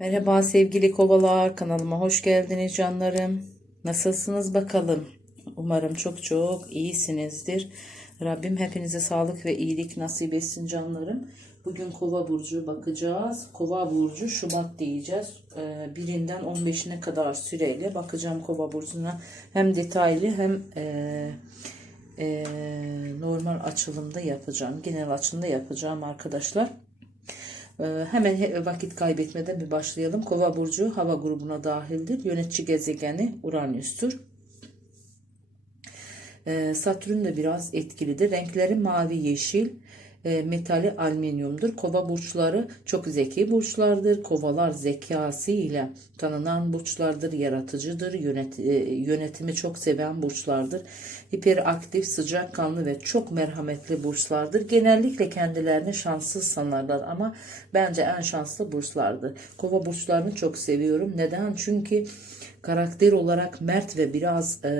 Merhaba sevgili kovalar kanalıma hoş geldiniz canlarım. Nasılsınız bakalım? Umarım çok çok iyisinizdir. Rabbim hepinize sağlık ve iyilik nasip etsin canlarım. Bugün kova burcu bakacağız. Kova burcu Şubat diyeceğiz. Ee, birinden 15'ine kadar süreyle bakacağım kova burcuna. Hem detaylı hem e, e, normal açılımda yapacağım. Genel açılımda yapacağım arkadaşlar. Ee, Hemen he- vakit kaybetmeden bir başlayalım. Kova burcu hava grubuna dahildir. Yönetici gezegeni Uranüs'tür. Ee, Satürn de biraz etkilidir. Renkleri mavi, yeşil, e, metali alüminyumdur. Kova burçları çok zeki burçlardır. Kovalar zekası ile tanınan burçlardır. Yaratıcıdır. Yönet, e, yönetimi çok seven burçlardır. Hiperaktif, sıcakkanlı ve çok merhametli burçlardır. Genellikle kendilerini şanssız sanarlar ama bence en şanslı burçlardır. Kova burçlarını çok seviyorum. Neden? Çünkü karakter olarak mert ve biraz e,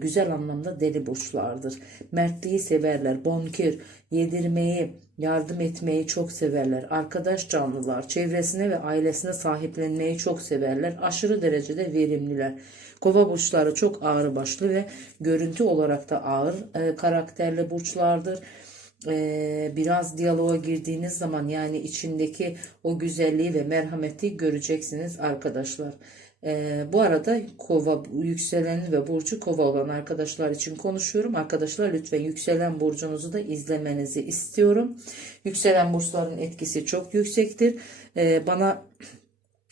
güzel anlamda deli burçlardır. Mertliği severler, bonkör, yedirmeyi, yardım etmeyi çok severler. Arkadaş canlılar, çevresine ve ailesine sahiplenmeyi çok severler. Aşırı derecede verimliler. Kova burçları çok ağırbaşlı ve görüntü olarak da ağır e, karakterli burçlardır e, biraz diyaloğa girdiğiniz zaman yani içindeki o güzelliği ve merhameti göreceksiniz arkadaşlar. E, bu arada kova yükselen ve burcu kova olan arkadaşlar için konuşuyorum. Arkadaşlar lütfen yükselen burcunuzu da izlemenizi istiyorum. Yükselen burçların etkisi çok yüksektir. E, bana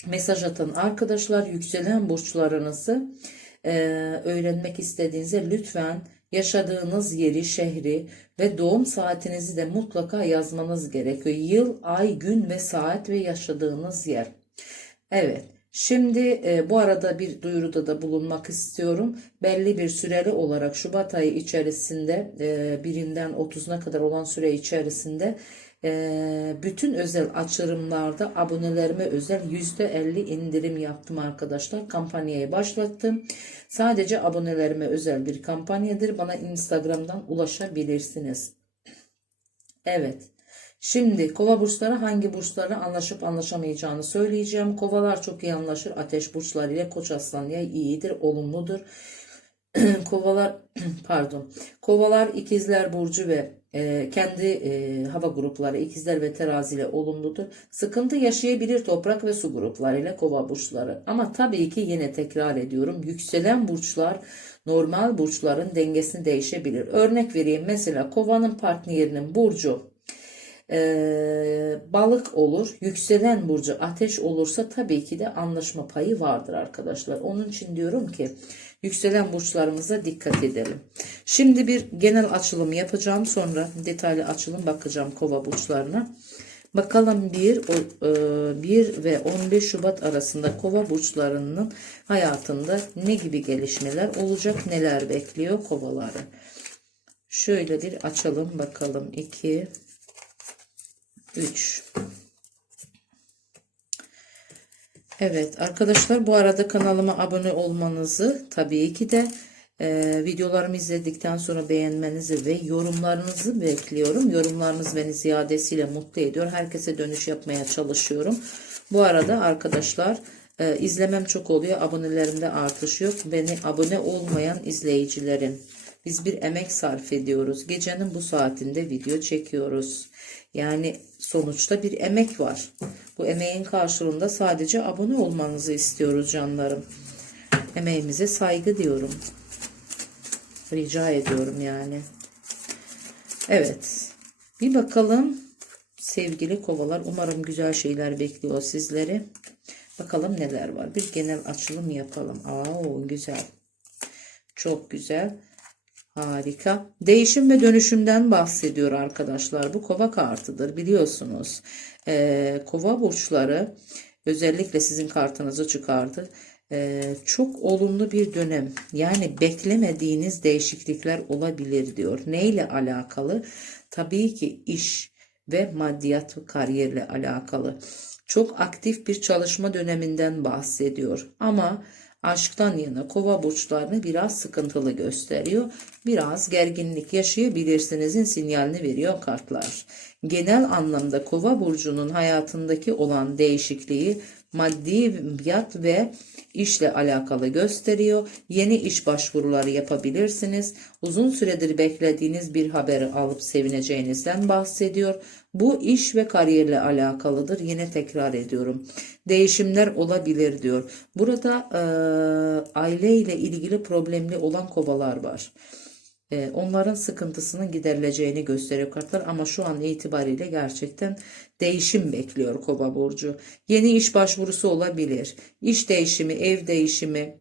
mesaj atan arkadaşlar yükselen burçlarınızı e, öğrenmek istediğinizde lütfen yaşadığınız yeri, şehri ve doğum saatinizi de mutlaka yazmanız gerekiyor. Yıl, ay, gün ve saat ve yaşadığınız yer. Evet. Şimdi e, bu arada bir duyuruda da bulunmak istiyorum. Belli bir süreli olarak Şubat ayı içerisinde e, birinden 30'una kadar olan süre içerisinde e, bütün özel açılımlarda abonelerime özel %50 indirim yaptım arkadaşlar. Kampanyayı başlattım. Sadece abonelerime özel bir kampanyadır. Bana Instagram'dan ulaşabilirsiniz. Evet. Şimdi kova burçları hangi burçlara anlaşıp anlaşamayacağını söyleyeceğim. Kovalar çok iyi anlaşır. Ateş burçları ile koç aslan iyidir, olumludur. Kovalar pardon. Kovalar ikizler burcu ve e, kendi e, hava grupları ikizler ve terazi ile olumludur. Sıkıntı yaşayabilir toprak ve su grupları ile kova burçları. Ama tabii ki yine tekrar ediyorum. Yükselen burçlar normal burçların dengesini değişebilir. Örnek vereyim mesela kovanın partnerinin burcu ee, balık olur. Yükselen burcu ateş olursa tabii ki de anlaşma payı vardır arkadaşlar. Onun için diyorum ki yükselen burçlarımıza dikkat edelim. Şimdi bir genel açılım yapacağım. Sonra detaylı açılım bakacağım kova burçlarına. Bakalım 1, 1 ve 15 Şubat arasında kova burçlarının hayatında ne gibi gelişmeler olacak, neler bekliyor kovaları. Şöyle bir açalım bakalım. 2, 3. Evet arkadaşlar bu arada kanalıma abone olmanızı tabii ki de e, videolarımı izledikten sonra beğenmenizi ve yorumlarınızı bekliyorum. Yorumlarınız beni ziyadesiyle mutlu ediyor. Herkese dönüş yapmaya çalışıyorum. Bu arada arkadaşlar e, izlemem çok oluyor. Abonelerimde artış yok. Beni abone olmayan izleyicilerim. Biz bir emek sarf ediyoruz. Gecenin bu saatinde video çekiyoruz. Yani sonuçta bir emek var. Bu emeğin karşılığında sadece abone olmanızı istiyoruz canlarım. Emeğimize saygı diyorum. Rica ediyorum yani. Evet. Bir bakalım sevgili kovalar. Umarım güzel şeyler bekliyor sizleri. Bakalım neler var. Bir genel açılım yapalım. Aa güzel. Çok güzel. Harika. Değişim ve dönüşümden bahsediyor arkadaşlar. Bu kova kartıdır biliyorsunuz. Ee, kova burçları özellikle sizin kartınızı çıkardı. Ee, çok olumlu bir dönem. Yani beklemediğiniz değişiklikler olabilir diyor. Ne ile alakalı? Tabii ki iş ve maddiyat ve kariyerle alakalı. Çok aktif bir çalışma döneminden bahsediyor. Ama aşktan yana kova burçlarını biraz sıkıntılı gösteriyor. Biraz gerginlik yaşayabilirsinizin sinyalini veriyor kartlar. Genel anlamda kova burcunun hayatındaki olan değişikliği maddiyat ve işle alakalı gösteriyor. Yeni iş başvuruları yapabilirsiniz. Uzun süredir beklediğiniz bir haberi alıp sevineceğinizden bahsediyor. Bu iş ve kariyerle alakalıdır. Yine tekrar ediyorum. Değişimler olabilir diyor. Burada e, aile ile ilgili problemli olan kovalar var. E, onların sıkıntısının giderileceğini gösteriyor kartlar ama şu an itibariyle gerçekten değişim bekliyor kova burcu. Yeni iş başvurusu olabilir. İş değişimi, ev değişimi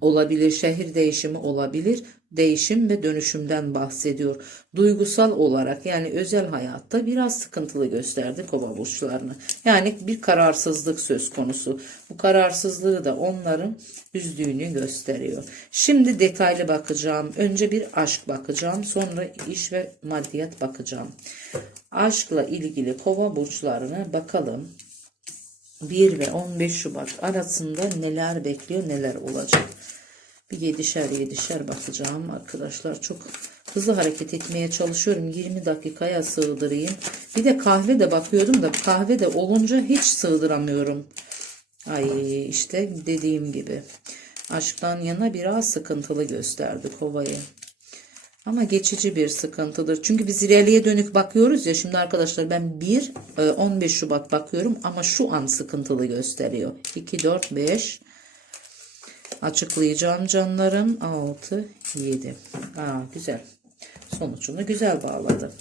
olabilir, şehir değişimi olabilir. Değişim ve dönüşümden bahsediyor. Duygusal olarak yani özel hayatta biraz sıkıntılı gösterdi kova burçlarını. Yani bir kararsızlık söz konusu. Bu kararsızlığı da onların üzdüğünü gösteriyor. Şimdi detaylı bakacağım. Önce bir aşk bakacağım. Sonra iş ve maddiyat bakacağım. Aşkla ilgili kova burçlarına bakalım. 1 ve 15 Şubat arasında neler bekliyor, neler olacak. Bir yedişer yedişer bakacağım arkadaşlar. Çok hızlı hareket etmeye çalışıyorum. 20 dakikaya sığdırayım. Bir de kahve de bakıyordum da kahve de olunca hiç sığdıramıyorum. Ay işte dediğim gibi. Aşktan yana biraz sıkıntılı gösterdi kovayı. Ama geçici bir sıkıntıdır. Çünkü biz ileriye dönük bakıyoruz ya. Şimdi arkadaşlar ben 1 e, 15 Şubat bakıyorum ama şu an sıkıntılı gösteriyor. 2 4 5 açıklayacağım canlarım. 6 7. Aa güzel. Sonucunu güzel bağladı.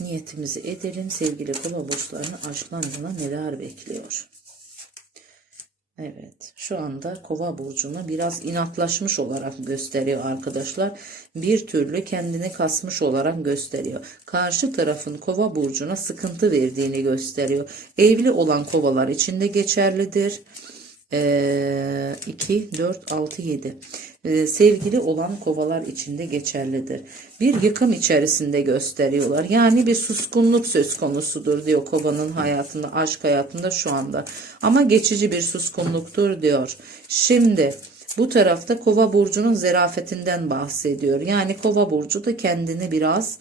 Niyetimizi edelim. Sevgili aşktan yana neler bekliyor? Evet, şu anda Kova burcunu biraz inatlaşmış olarak gösteriyor arkadaşlar. Bir türlü kendini kasmış olarak gösteriyor. Karşı tarafın Kova burcuna sıkıntı verdiğini gösteriyor. Evli olan kovalar için de geçerlidir. Ee, 2, 4, 6, 7. Ee, sevgili olan kovalar içinde geçerlidir. Bir yıkım içerisinde gösteriyorlar. Yani bir suskunluk söz konusudur diyor kovanın hayatında, aşk hayatında şu anda. Ama geçici bir suskunluktur diyor. Şimdi bu tarafta kova burcunun zerafetinden bahsediyor. Yani kova burcu da kendini biraz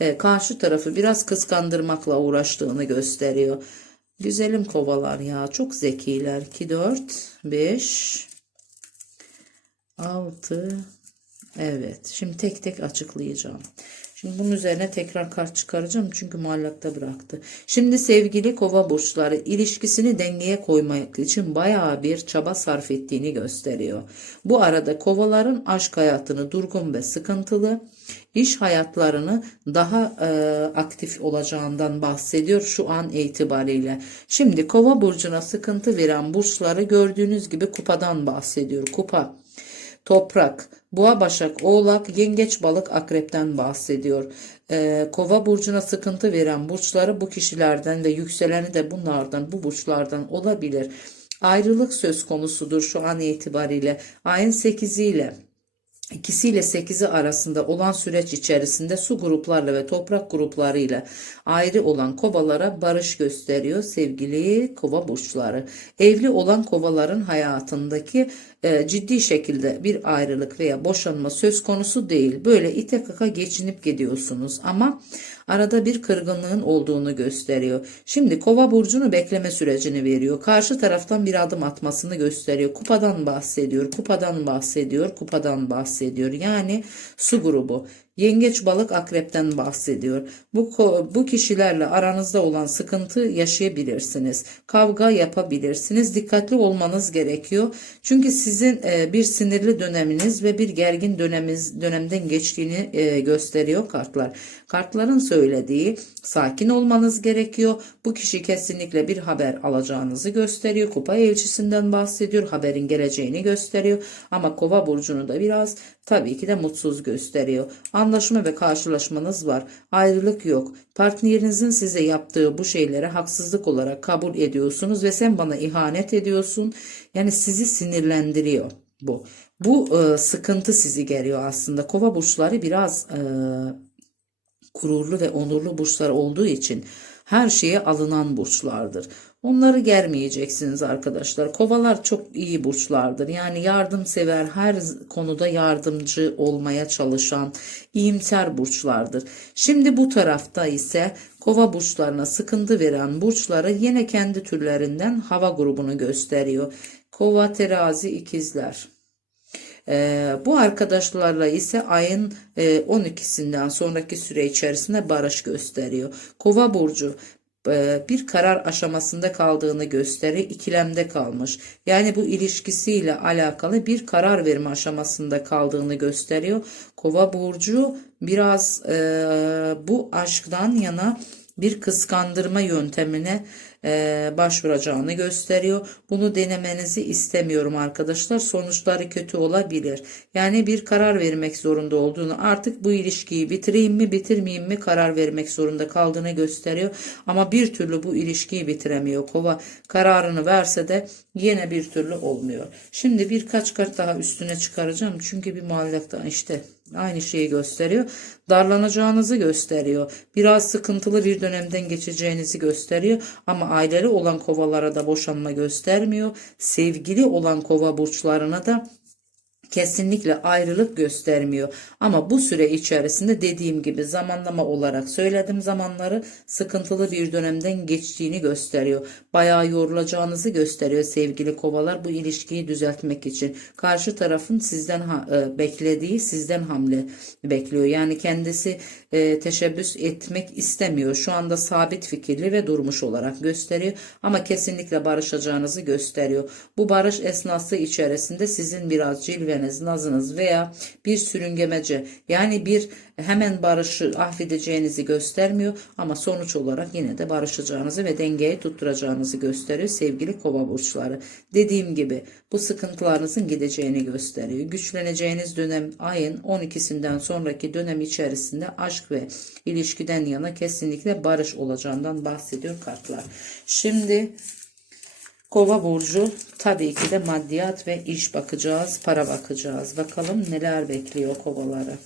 e, karşı tarafı biraz kıskandırmakla uğraştığını gösteriyor. Güzelim kovalar ya. Çok zekiler. 2, 4, 5, 6. Evet. Şimdi tek tek açıklayacağım. Şimdi bunun üzerine tekrar kart çıkaracağım. Çünkü muallakta bıraktı. Şimdi sevgili kova burçları ilişkisini dengeye koymak için bayağı bir çaba sarf ettiğini gösteriyor. Bu arada kovaların aşk hayatını durgun ve sıkıntılı, iş hayatlarını daha e, aktif olacağından bahsediyor şu an itibariyle. Şimdi kova burcuna sıkıntı veren burçları gördüğünüz gibi kupadan bahsediyor. Kupa, toprak, boğa, başak, oğlak, yengeç, balık, akrepten bahsediyor. Ee, kova burcuna sıkıntı veren burçları bu kişilerden ve yükseleni de bunlardan, bu burçlardan olabilir. Ayrılık söz konusudur şu an itibariyle. Ayın 8'i ile İkisiyle 8'i arasında olan süreç içerisinde su gruplarla ve toprak gruplarıyla ayrı olan kovalara barış gösteriyor sevgili kova burçları. Evli olan kovaların hayatındaki e, ciddi şekilde bir ayrılık veya boşanma söz konusu değil. Böyle ite kaka geçinip gidiyorsunuz ama arada bir kırgınlığın olduğunu gösteriyor. Şimdi kova burcunu bekleme sürecini veriyor. Karşı taraftan bir adım atmasını gösteriyor. Kupadan bahsediyor, kupadan bahsediyor, kupadan bahsediyor. Yani su grubu. Yengeç balık akrepten bahsediyor. Bu, bu kişilerle aranızda olan sıkıntı yaşayabilirsiniz. Kavga yapabilirsiniz. Dikkatli olmanız gerekiyor. Çünkü sizin e, bir sinirli döneminiz ve bir gergin dönemiz, dönemden geçtiğini e, gösteriyor kartlar. Kartların söylediği sakin olmanız gerekiyor. Bu kişi kesinlikle bir haber alacağınızı gösteriyor. Kupa elçisinden bahsediyor. Haberin geleceğini gösteriyor. Ama kova burcunu da biraz tabii ki de mutsuz gösteriyor. Anlaşma ve karşılaşmanız var. Ayrılık yok. Partnerinizin size yaptığı bu şeylere haksızlık olarak kabul ediyorsunuz ve sen bana ihanet ediyorsun. Yani sizi sinirlendiriyor bu. Bu e, sıkıntı sizi geliyor aslında. Kova burçları biraz e, gururlu ve onurlu burçlar olduğu için her şeye alınan burçlardır. Onları germeyeceksiniz arkadaşlar. Kovalar çok iyi burçlardır. Yani yardımsever, her konuda yardımcı olmaya çalışan, iyimser burçlardır. Şimdi bu tarafta ise Kova burçlarına sıkıntı veren burçları yine kendi türlerinden hava grubunu gösteriyor. Kova, terazi, ikizler. Ee, bu arkadaşlarla ise ayın e, 12'sinden sonraki süre içerisinde barış gösteriyor. Kova burcu e, bir karar aşamasında kaldığını gösteriyor, ikilemde kalmış. Yani bu ilişkisiyle alakalı bir karar verme aşamasında kaldığını gösteriyor. Kova burcu biraz e, bu aşktan yana bir kıskandırma yöntemine e, başvuracağını gösteriyor. Bunu denemenizi istemiyorum arkadaşlar. Sonuçları kötü olabilir. Yani bir karar vermek zorunda olduğunu artık bu ilişkiyi bitireyim mi bitirmeyeyim mi karar vermek zorunda kaldığını gösteriyor. Ama bir türlü bu ilişkiyi bitiremiyor. Kova kararını verse de yine bir türlü olmuyor. Şimdi birkaç kart daha üstüne çıkaracağım. Çünkü bir muallakta işte aynı şeyi gösteriyor. Darlanacağınızı gösteriyor. Biraz sıkıntılı bir dönemden geçeceğinizi gösteriyor. Ama aileli olan kovalara da boşanma göstermiyor. Sevgili olan kova burçlarına da kesinlikle ayrılık göstermiyor. Ama bu süre içerisinde dediğim gibi zamanlama olarak söyledim zamanları sıkıntılı bir dönemden geçtiğini gösteriyor. Bayağı yorulacağınızı gösteriyor sevgili kovalar bu ilişkiyi düzeltmek için. Karşı tarafın sizden e, beklediği sizden hamle bekliyor. Yani kendisi e, teşebbüs etmek istemiyor. Şu anda sabit fikirli ve durmuş olarak gösteriyor. Ama kesinlikle barışacağınızı gösteriyor. Bu barış esnası içerisinde sizin biraz cilveniz, nazınız veya bir sürüngemece yani bir hemen barışı affedeceğinizi göstermiyor ama sonuç olarak yine de barışacağınızı ve dengeyi tutturacağınızı gösteriyor sevgili kova burçları. Dediğim gibi bu sıkıntılarınızın gideceğini gösteriyor. Güçleneceğiniz dönem ayın 12'sinden sonraki dönem içerisinde aşk ve ilişkiden yana kesinlikle barış olacağından bahsediyor kartlar. Şimdi Kova burcu tabii ki de maddiyat ve iş bakacağız, para bakacağız. Bakalım neler bekliyor kovaları.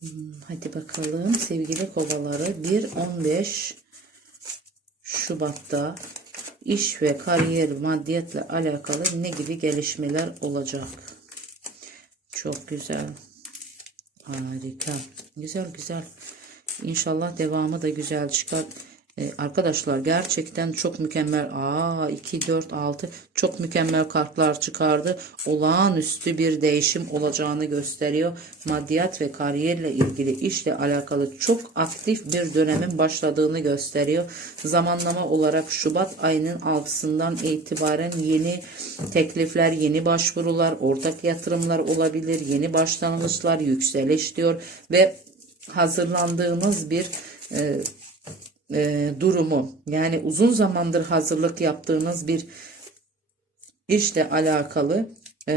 Hmm, Hadi bakalım sevgili kovaları 1-15 Şubat'ta iş ve kariyer maddiyatle alakalı ne gibi gelişmeler olacak? Çok güzel. Harika. Güzel güzel. İnşallah devamı da güzel çıkar. Ee, arkadaşlar gerçekten çok mükemmel. Aa 2 4 6 çok mükemmel kartlar çıkardı. Olağanüstü bir değişim olacağını gösteriyor. Maddiyat ve kariyerle ilgili işle alakalı çok aktif bir dönemin başladığını gösteriyor. Zamanlama olarak Şubat ayının 6'sından itibaren yeni teklifler, yeni başvurular, ortak yatırımlar olabilir, yeni başlangıçlar, yükseliş diyor ve hazırlandığımız bir e, e, durumu yani uzun zamandır hazırlık yaptığınız bir işle alakalı e,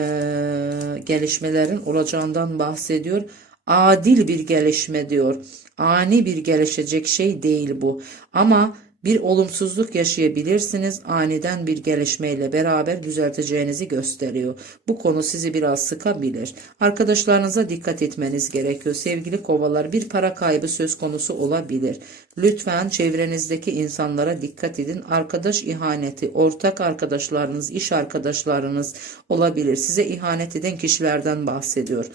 gelişmelerin olacağından bahsediyor. Adil bir gelişme diyor. Ani bir gelişecek şey değil bu. Ama bir olumsuzluk yaşayabilirsiniz. Aniden bir gelişmeyle beraber düzelteceğinizi gösteriyor. Bu konu sizi biraz sıkabilir. Arkadaşlarınıza dikkat etmeniz gerekiyor. Sevgili kovalar bir para kaybı söz konusu olabilir. Lütfen çevrenizdeki insanlara dikkat edin. Arkadaş ihaneti, ortak arkadaşlarınız, iş arkadaşlarınız olabilir. Size ihanet eden kişilerden bahsediyor.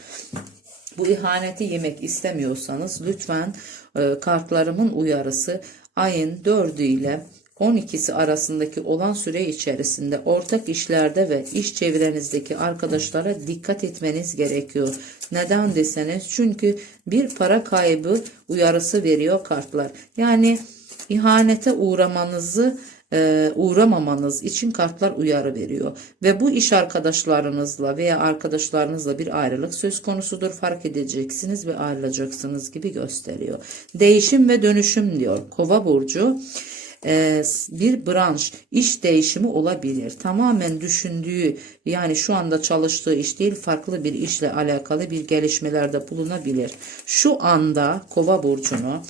Bu ihaneti yemek istemiyorsanız lütfen e, kartlarımın uyarısı ayın 4'ü ile 12'si arasındaki olan süre içerisinde ortak işlerde ve iş çevrenizdeki arkadaşlara dikkat etmeniz gerekiyor. Neden deseniz çünkü bir para kaybı uyarısı veriyor kartlar. Yani ihanete uğramanızı e, uğramamanız için kartlar uyarı veriyor. Ve bu iş arkadaşlarınızla veya arkadaşlarınızla bir ayrılık söz konusudur. Fark edeceksiniz ve ayrılacaksınız gibi gösteriyor. Değişim ve dönüşüm diyor. Kova burcu e, bir branş iş değişimi olabilir. Tamamen düşündüğü yani şu anda çalıştığı iş değil farklı bir işle alakalı bir gelişmelerde bulunabilir. Şu anda kova burcunu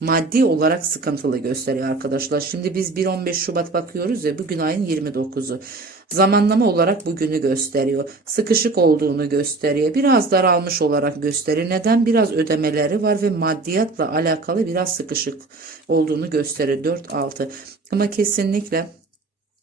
maddi olarak sıkıntılı gösteriyor arkadaşlar. Şimdi biz 1-15 Şubat bakıyoruz ya bugün ayın 29'u. Zamanlama olarak bugünü gösteriyor. Sıkışık olduğunu gösteriyor. Biraz daralmış olarak gösteriyor. Neden? Biraz ödemeleri var ve maddiyatla alakalı biraz sıkışık olduğunu gösteriyor. 4-6. Ama kesinlikle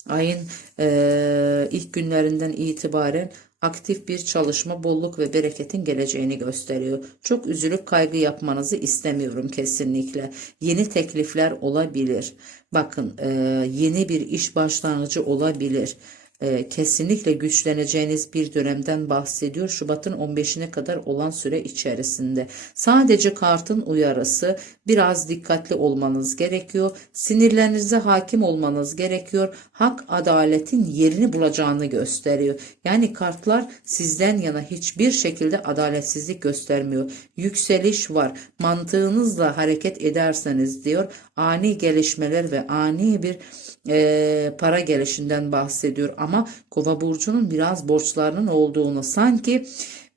ayın e, ilk günlerinden itibaren aktif bir çalışma, bolluk ve bereketin geleceğini gösteriyor. Çok üzülüp kaygı yapmanızı istemiyorum kesinlikle. Yeni teklifler olabilir. Bakın e, yeni bir iş başlangıcı olabilir. E, kesinlikle güçleneceğiniz bir dönemden bahsediyor. Şubat'ın 15'ine kadar olan süre içerisinde. Sadece kartın uyarısı biraz dikkatli olmanız gerekiyor. Sinirlerinize hakim olmanız gerekiyor. Hak adaletin yerini bulacağını gösteriyor. Yani kartlar sizden yana hiçbir şekilde adaletsizlik göstermiyor. Yükseliş var. Mantığınızla hareket ederseniz diyor ani gelişmeler ve ani bir e, para gelişinden bahsediyor ama Kova burcunun biraz borçlarının olduğunu sanki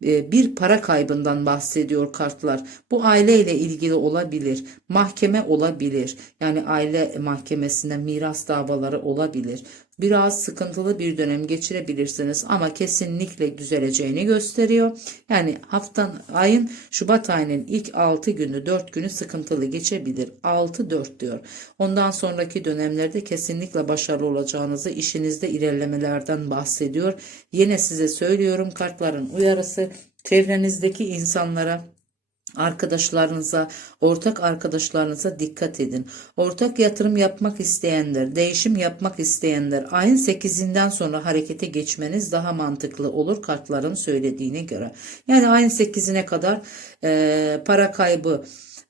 e, bir para kaybından bahsediyor kartlar. Bu aileyle ilgili olabilir, mahkeme olabilir. Yani aile mahkemesinde miras davaları olabilir. Biraz sıkıntılı bir dönem geçirebilirsiniz ama kesinlikle düzeleceğini gösteriyor. Yani haftan ayın Şubat ayının ilk 6 günü 4 günü sıkıntılı geçebilir. 6-4 diyor. Ondan sonraki dönemlerde kesinlikle başarılı olacağınızı işinizde ilerlemelerden bahsediyor. Yine size söylüyorum kartların uyarısı çevrenizdeki insanlara Arkadaşlarınıza, ortak arkadaşlarınıza dikkat edin. Ortak yatırım yapmak isteyenler, değişim yapmak isteyenler ayın 8'inden sonra harekete geçmeniz daha mantıklı olur kartların söylediğine göre. Yani ayın 8'ine kadar e, para kaybı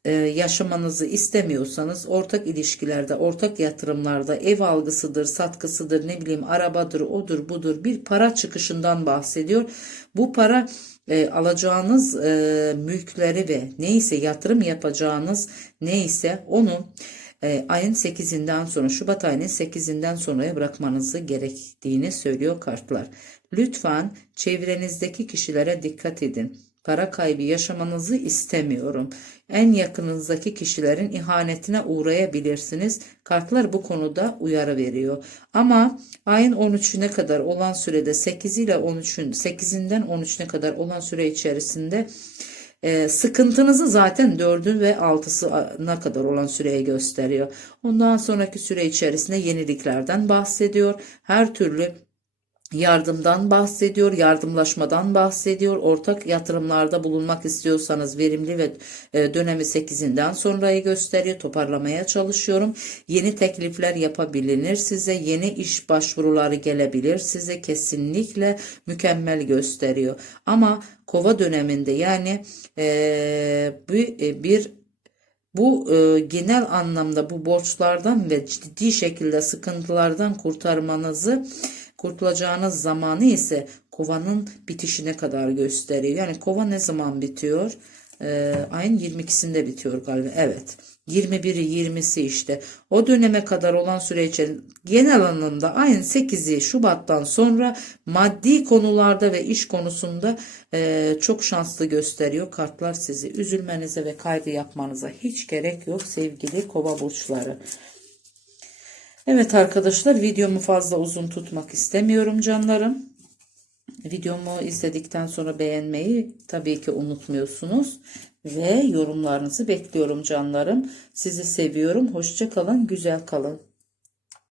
e, yaşamanızı istemiyorsanız ortak ilişkilerde, ortak yatırımlarda ev algısıdır, satkısıdır, ne bileyim arabadır, odur, budur bir para çıkışından bahsediyor. Bu para e, alacağınız e, mülkleri ve neyse yatırım yapacağınız neyse onu e, ayın 8'inden sonra Şubat ayının 8'inden sonraya bırakmanızı gerektiğini söylüyor kartlar. Lütfen çevrenizdeki kişilere dikkat edin. Para kaybı yaşamanızı istemiyorum. En yakınınızdaki kişilerin ihanetine uğrayabilirsiniz. Kartlar bu konuda uyarı veriyor. Ama ayın 13'üne kadar olan sürede 8 ile 13'ün 8'inden 13'üne kadar olan süre içerisinde e, sıkıntınızı zaten 4'ü ve 6'sına kadar olan süreye gösteriyor. Ondan sonraki süre içerisinde yeniliklerden bahsediyor. Her türlü yardımdan bahsediyor, yardımlaşmadan bahsediyor. Ortak yatırımlarda bulunmak istiyorsanız verimli ve e, dönemi 8'inden sonrayı gösteriyor. Toparlamaya çalışıyorum. Yeni teklifler yapabilir size. Yeni iş başvuruları gelebilir size. Kesinlikle mükemmel gösteriyor. Ama kova döneminde yani e, bir, e, bir bu e, genel anlamda bu borçlardan ve ciddi şekilde sıkıntılardan kurtarmanızı kurtulacağınız zamanı ise kovanın bitişine kadar gösteriyor. Yani kova ne zaman bitiyor? Ee, ayın 22'sinde bitiyor galiba. Evet. 21'i 20'si işte. O döneme kadar olan süre için genel anlamda ayın 8'i Şubat'tan sonra maddi konularda ve iş konusunda e, çok şanslı gösteriyor. Kartlar sizi üzülmenize ve kaygı yapmanıza hiç gerek yok sevgili kova burçları. Evet arkadaşlar videomu fazla uzun tutmak istemiyorum canlarım. Videomu izledikten sonra beğenmeyi tabii ki unutmuyorsunuz. Ve yorumlarınızı bekliyorum canlarım. Sizi seviyorum. Hoşça kalın, güzel kalın.